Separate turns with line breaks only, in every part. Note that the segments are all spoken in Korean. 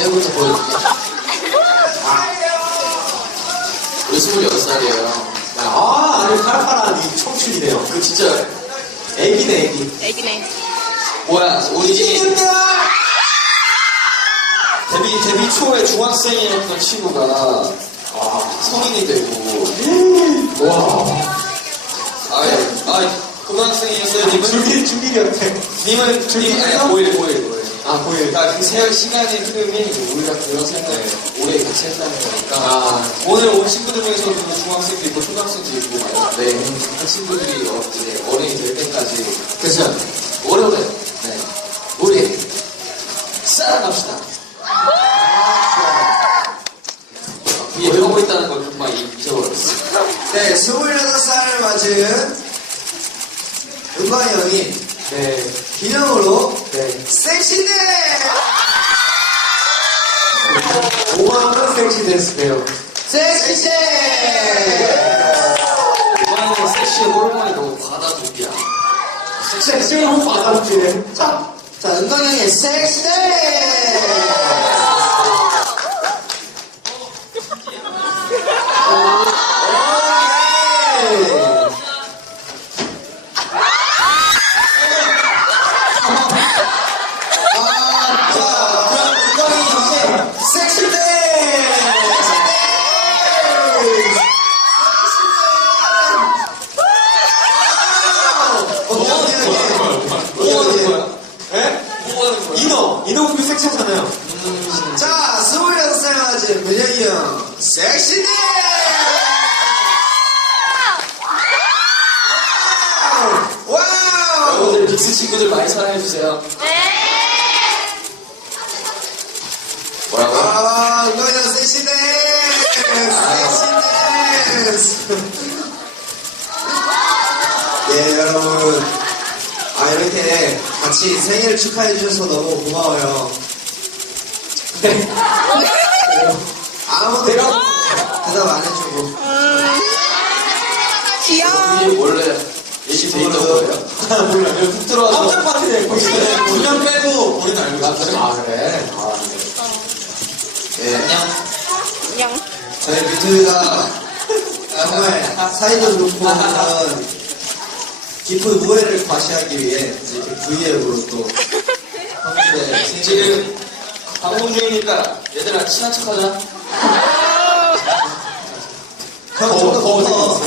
때부터 보여줄게. 우리 26살이에요.
아니, 파라파라, 니 청춘이네요.
그 진짜
애기네, 애기.
애기네.
뭐야, 우리 데뷔 초에 중학생이었던 친구가 성인이 되고 와 고등학생이었어요. 님은
중일이었대.
님은 고일.
고일.
그러니까 그 시간의 흐름이 우리가 그런 생각을 오래 같이 했다는 거니까 오늘 온 친구들 중에서도 중학생도 있고 초등학생도 있고 많은데 그 친구들이 이제 어른이 될 때까지 그래서 오래오래 우리 사랑합시다. 위에 하고 있다는 걸 금방 잊어버렸어.
네, 26살 맞은 은광이 형이 기념으로 섹시대!
5만원 섹시 댄스네요.
섹시대!
은광이는 섹시의 호르몬이 너무 과다독이야.
섹시를 못 받아주지.
자, 은광이 형의 섹시대!
인호 그 섹시하잖아요.
자, 26살 맞은 문혁이 형 섹시대! 와우!
여러분들 빅스 친구들 많이 사랑해주세요. 뭐라고?
은광이 형 섹시대! 섹시대! 예, 여러분. 이렇게 같이 생일 축하해주셔서 너무 고마워요. 아무도 대답 안 해주고.
귀여워.
이게 원래 얘기 돼 있던 거예요?
몰라, 내가 훅 들어와서. 깜짝 파티네, 거기.
9년 빼고 우리는 알고 있었어요.
그래?
예, 안녕.
안녕.
저희 비투이가 정말 사이도 좋고 그런 깊은 우애를 과시하기 위해 이렇게 V앱으로 또
네, 지금 방송 중이니까 얘들아 친한 척 하자.
형좀더 먹어.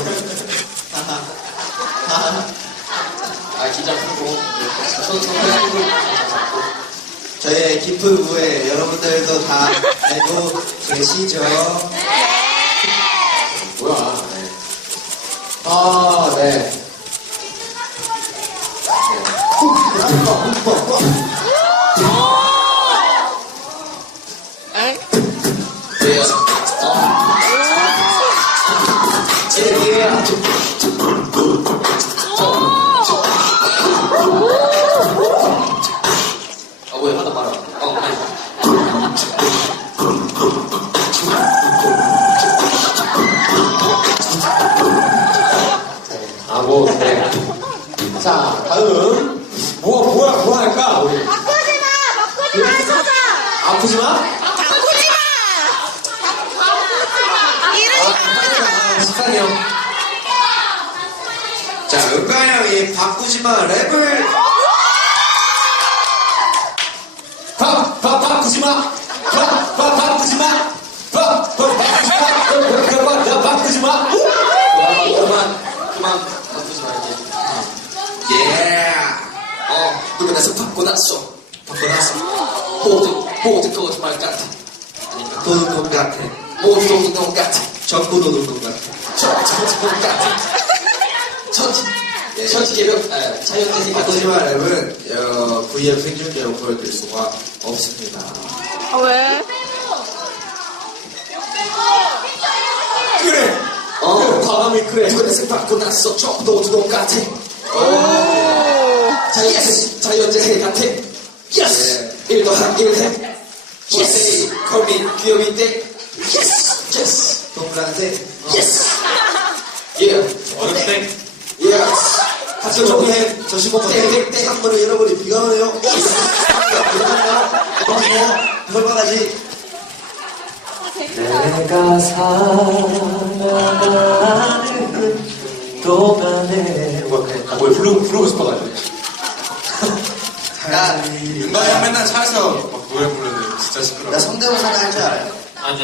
기자 풀고 손
저희의 깊은 우애 여러분들도 다 알고 계시죠?
뭐야, 네.
응?
왜요? 왜 하다 말아?
자, 다음. 뭐 할까, 우리?
바꾸지 마 해서자.
아프지 마?
바꾸지 마. 이름이 바꾸지 마.
식상해요.
자, 은광이 형이 바꾸지마 랩을
바꾸지 마! 바꾸지 마! 바꾸지 마!
그만 바꾸지 말게.
예.
누가 나서 바꿔 놨어. 모두 거짓말 같아.
도둑놈 같아.
모두 도둑놈 같아.
전부 도둑놈 같아.
도둑놈 같아. 천지 개벽 자연재생
바꾸지마 랩은 V앱 생중계로 보여드릴 수가 없습니다.
왜?
그래! 과감히 그래.
누가 나서 바꿔 놨어. 도둑놈 같아. 자연재생 같아. 예스! 1 더하기 1 해. 예스! 컬미 귀여운데. 예스! 예스!
동그란색.
예스! 예. 예스!
하지만 종이해 저 시공은 창문을 열어버리 비가 오네요. 얼마나지
내가 살아가는 동안에 뭐 부르고 싶어가지고
나 윤광이 형 맨날 차에서 막 노래 부르는데 진짜 시끄러워. 나 성대모사는 할 줄 알아요.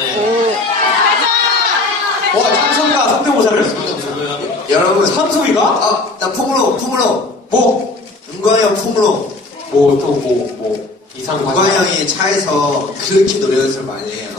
와 삼성이가 성대모사를 했어.
여러분,
삼성이가?
나 폼으로.
뭐?
윤광이 형 폼으로.
뭐 이상
윤광이 형이 차에서 그렇게 노래 연습을 많이 해요.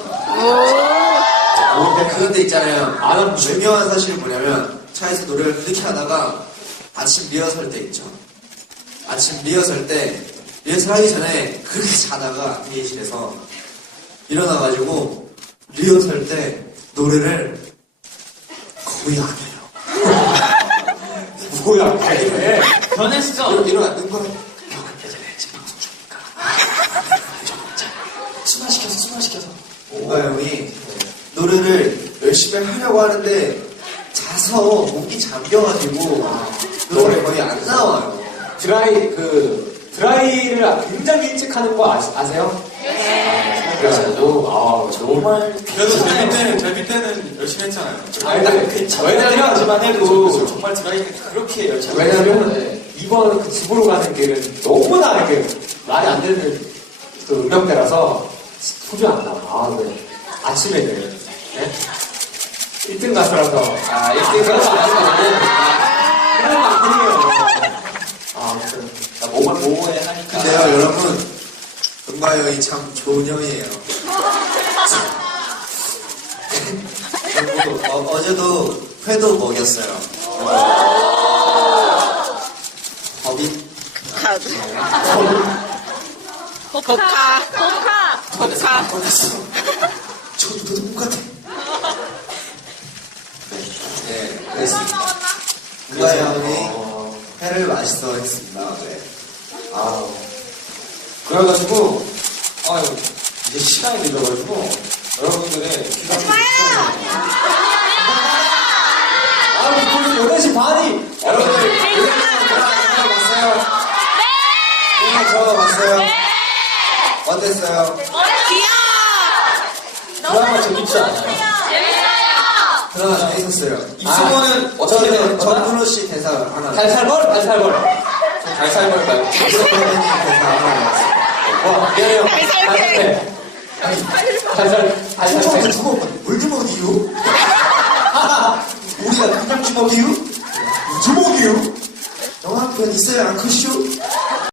그런데 있잖아요.
아는
중요한 사실이 뭐냐면 차에서 노래를 그렇게 하다가 아침 리허설 때 있죠. 아침 리허설 때 리허설 하기 전에 그렇게 자다가 대기실에서 일어나가지고 리허설 때 노래를 거의 안 해요.
뭐야 그래?
변했어.
일어나 은광이
형은 예전에 지금 방송 중이니까. 순화시켜서.
은광이 형이 노래를 열심히 하려고 하는데 자서 목이 잠겨가지고 노래 거의 안 나와요.
드라이를 굉장히 일찍 하는 거 아세요? 그래가지고 정말
그래도 데뷔 때는 열심히 했잖아요.
왜냐면 해도
정말 드라이브 그렇게 열심히
왜냐면 이번 그 집으로 가는 길은 너무나 이렇게 말이 안 되는 그 음역대라서 소리 안 나와. 네. 아침에는 네? 1등 가수라서 1등 가수 아니면 그런 거 아니에요. 아무튼
나 몸을 보호해 하니까.
근데요 여러분 은광이 형이 참 좋은 형이에요. 어제도 회도 먹였어요. 법이
복카.
저도 똑같아. 네, 그랬습니다. 은광이 형이 회를 맛있어 했습니다. 네.
그래가지고 이제 시간이 늦어가지고 여러분들의 귀가 벌써 8시 반이 여러분들
들어봤어요? 네, 들어봤어요? 어땠어요?
드라마 재밌지 않아요?
드라마 재밌었어요.
입수모는 어떻게 되는 거야?
전준호 씨 대사 하나.
달살벌? 달살벌 말고
선배님 대사 하나 나왔어요.
미안해요 달살
주먹 주먹 물 주먹이요? 우리가 그냥 주먹이요? 주먹이요? 정확한 건 있어야 안 크쇼?